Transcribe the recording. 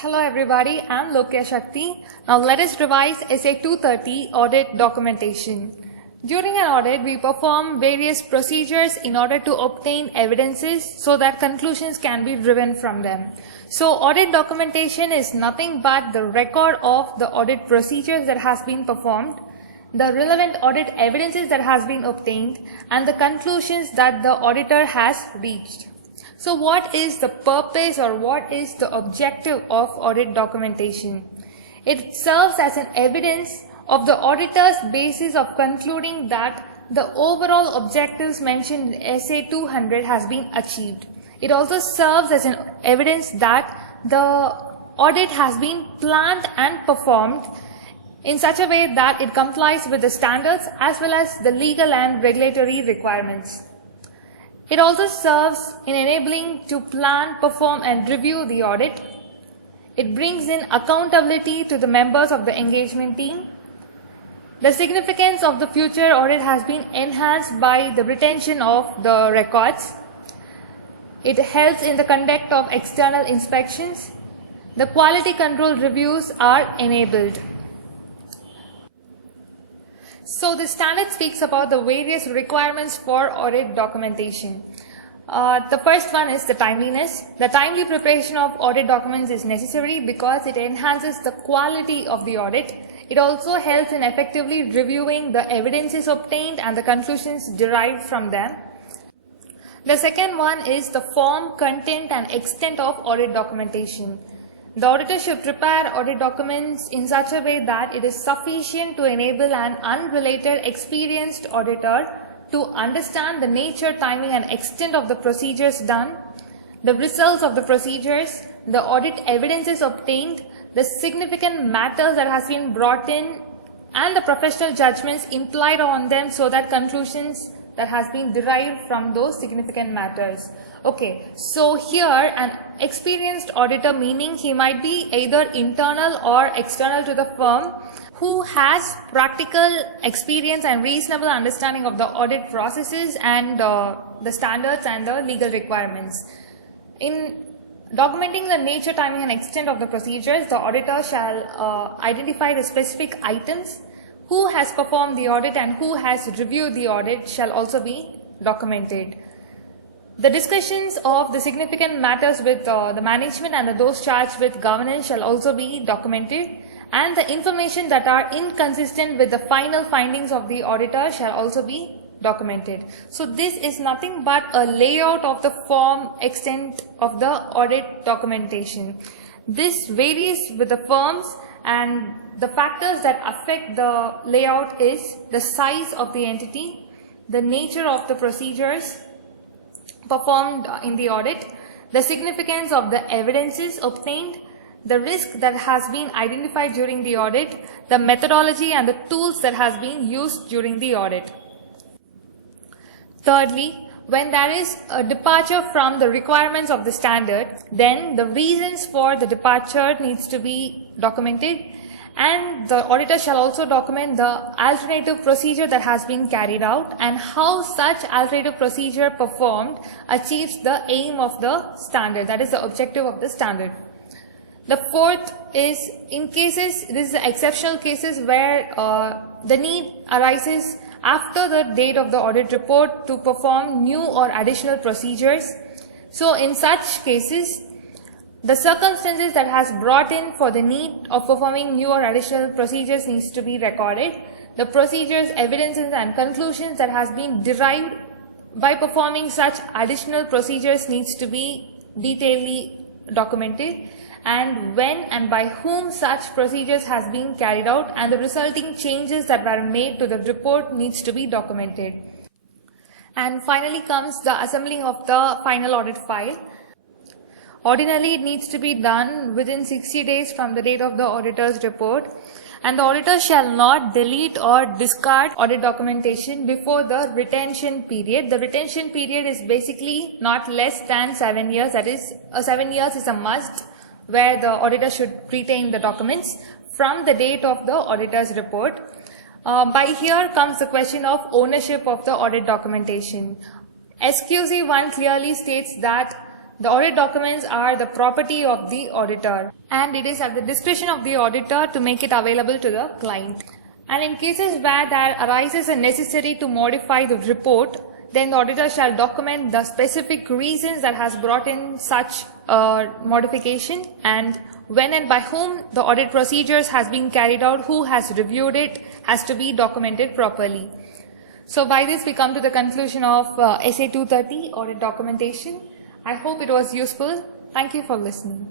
Hello everybody, I'm Lokiya Sakthi. Now let us revise Essay 230 Audit Documentation. During an audit, we perform various procedures in order to obtain evidences so that conclusions can be driven from them. So audit documentation is nothing but the record of the audit procedures that has been performed, the relevant audit evidences that has been obtained, and the conclusions that the auditor has reached. So what is the purpose or what is the objective of audit documentation? It serves as an evidence of the auditor's basis of concluding that the overall objectives mentioned in Essay 200 has been achieved. It also serves as an evidence that the audit has been planned and performed in such a way that it complies with the standards as well as the legal and regulatory requirements. It also serves in enabling to plan, perform and review the audit. It brings in accountability to the members of the engagement team. The significance of the future audit has been enhanced by the retention of the records. It helps in the conduct of external inspections. The quality control reviews are enabled. So the standard speaks about the various requirements for audit documentation. The first one is the timeliness. The timely preparation of audit documents is necessary because it enhances the quality of the audit. It also helps in effectively reviewing the evidences obtained and the conclusions derived from them. The second one is the form, content and extent of audit documentation. The auditor should prepare audit documents in such a way that it is sufficient to enable an unrelated experienced auditor to understand the nature, timing and extent of the procedures done, the results of the procedures, the audit evidences obtained, the significant matters that has been brought in and the professional judgments implied on them so that conclusions that has been derived from those significant matters. Okay, so here an experienced auditor, meaning he might be either internal or external to the firm, who has practical experience and reasonable understanding of the audit processes and the standards and the legal requirements. In documenting the nature, timing and extent of the procedures, the auditor shall identify the specific items. Who has performed the audit and who has reviewed the audit shall also be documented. The discussions of the significant matters with the management and those charged with governance shall also be documented, and the information that are inconsistent with the final findings of the auditor shall also be documented. So this is nothing but a layout of the form, extent of the audit documentation. This varies with the firms, and the factors that affect the layout is the size of the entity, the nature of the procedures performed in the audit, the significance of the evidences obtained, the risk that has been identified during the audit, the methodology and the tools that has been used during the audit. Thirdly, when there is a departure from the requirements of the standard, then the reasons for the departure needs to be documented, and the auditor shall also document the alternative procedure that has been carried out and how such alternative procedure performed achieves the aim of the standard, that is the objective of the standard. The fourth is in cases, this is the exceptional cases where the need arises after the date of the audit report to perform new or additional procedures. So in such cases, the circumstances that has brought in for the need of performing new or additional procedures needs to be recorded. The procedures, evidences and conclusions that has been derived by performing such additional procedures needs to be detailedly documented, and when and by whom such procedures has been carried out, and the resulting changes that were made to the report needs to be documented. And finally comes the assembling of the final audit file. Ordinarily, it needs to be done within 60 days from the date of the auditor's report, and the auditor shall not delete or discard audit documentation before the retention period. The retention period is basically not less than 7 years, that is 7 years is a must, where the auditor should retain the documents from the date of the auditor's report. By here comes the question of ownership of the audit documentation. SQC 1 clearly states that The audit documents are the property of the auditor, and it is at the discretion of the auditor to make it available to the client. And in cases where there arises a necessity to modify the report, then the auditor shall document the specific reasons that has brought in such modification, and when and by whom the audit procedures has been carried out, who has reviewed it, has to be documented properly. So by this we come to the conclusion of SA 230 audit documentation. I hope it was useful. Thank you for listening.